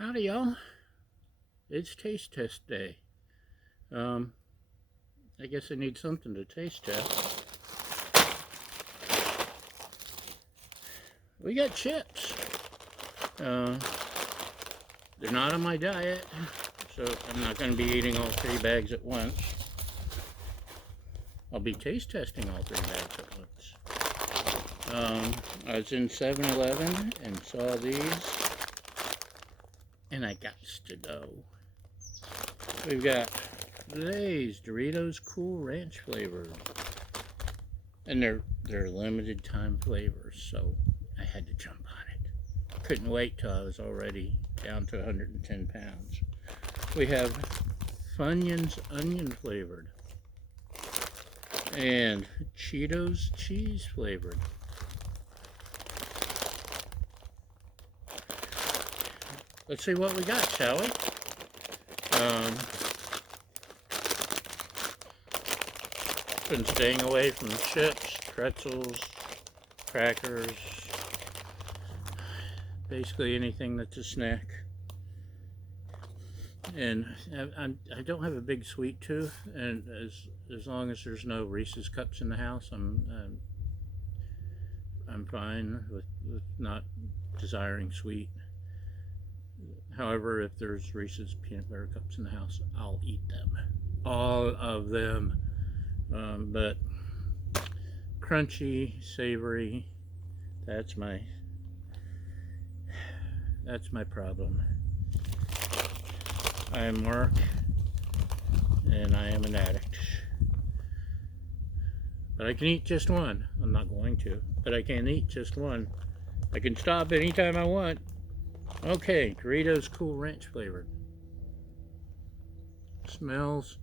Howdy, y'all. It's taste test day. I guess I need something to taste test. We got chips. They're not on my diet, so I'm not going to be eating all 3 bags at once. I'll be taste testing all 3 bags at once. I was in 7-Eleven and saw these, and I got to know. We've got Lay's Doritos Cool Ranch flavored, and they're limited time flavors, so I had to jump on it. Couldn't wait till I was already down to 110 pounds. We have Funyuns onion flavored and Cheetos cheese flavored. Let's see what we got, shall we? Been staying away from chips, pretzels, crackers, basically anything that's a snack. And I don't have a big sweet tooth, and as long as there's no Reese's cups in the house, I'm fine with not desiring sweet. However, if there's Reese's peanut butter cups in the house, I'll eat them, all of them. But crunchy, savory, that's my problem. I am Mark, and I am an addict. But I can eat just one. I'm not going to, but I can eat just one. I can stop anytime I want. Okay, Doritos Cool Ranch flavored. Smells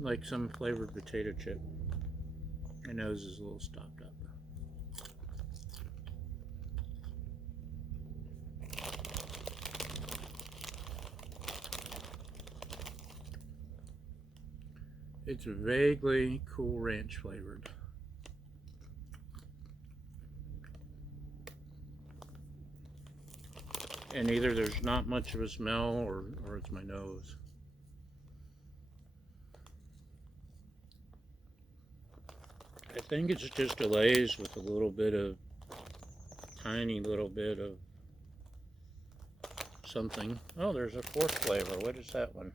like some flavored potato chip. My nose is a little stopped up. It's vaguely Cool Ranch flavored. And either there's not much of a smell or it's my nose. I think it's just a Lay's with a little bit of, tiny little bit of something. Oh, there's a 4th flavor. What is that one?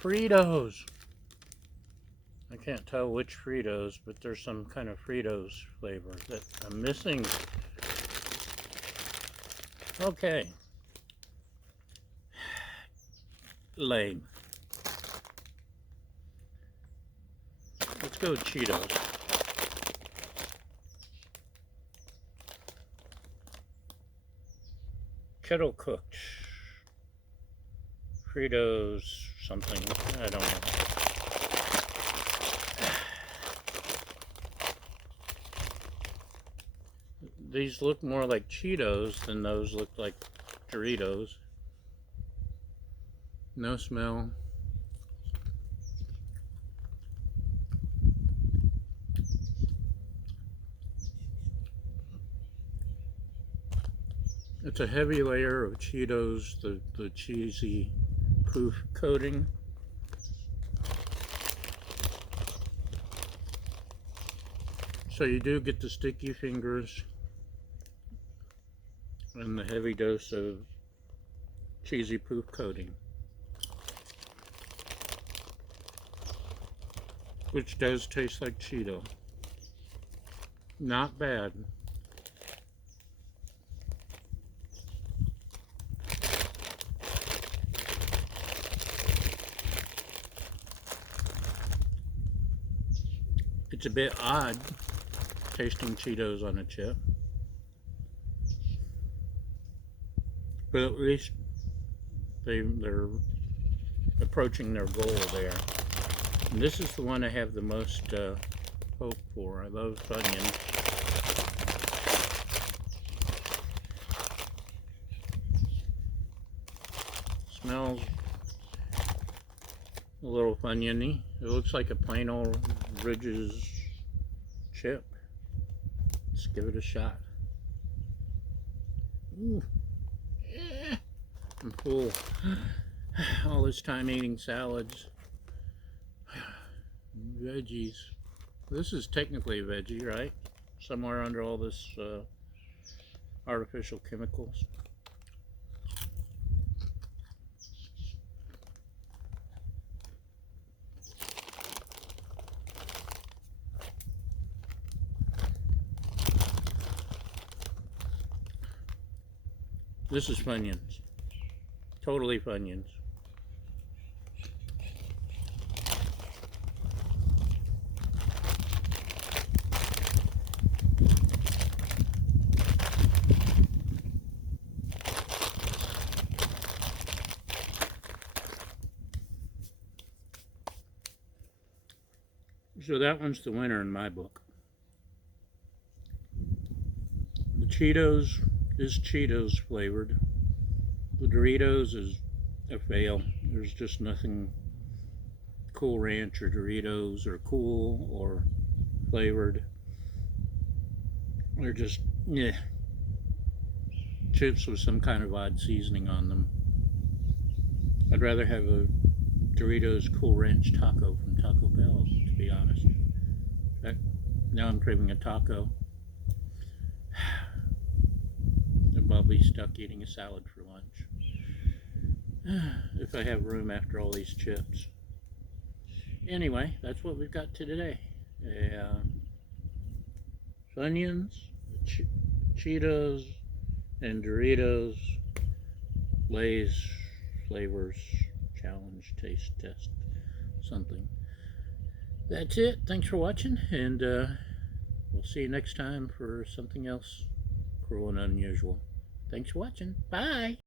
Fritos. I can't tell which Fritos, but there's some kind of Fritos flavor that I'm missing. Okay. Lame. Let's go with Cheetos. Kettle cooked. Fritos something. I don't know. These look more like Cheetos than those look like Doritos. No smell. It's a heavy layer of Cheetos, the cheesy poof coating. So you do get the sticky fingers and the heavy dose of cheesy poof coating, which does taste like Cheeto. Not bad. It's a bit odd tasting Cheetos on a chip, but at least they're approaching their goal there. And this is the one I have the most hope for. I love Funyuns. Smells a little Funyun-y. It looks like a plain old Ridges chip. Let's give it a shot. Ooh. Yeah. I'm full. All this time eating salads. Veggies. This is technically a veggie, right? Somewhere under all this artificial chemicals. This is Funyuns. Totally Funyuns. So that one's the winner in my book. The Cheetos is Cheetos flavored. The Doritos is a fail. There's just nothing Cool Ranch or Doritos or cool or flavored. They're just, yeah, chips with some kind of odd seasoning on them. I'd rather have a Doritos Cool Ranch taco from Taco Bell, to be honest. In fact, now I'm craving a taco. And I'll be stuck eating a salad for lunch. If I have room after all these chips. Anyway, that's what we've got today. Funyuns, Cheetos, and Doritos, Lay's flavors, challenge, taste test, something. That's it. Thanks for watching, and we'll see you next time for something else cruel and unusual. Thanks for watching. Bye.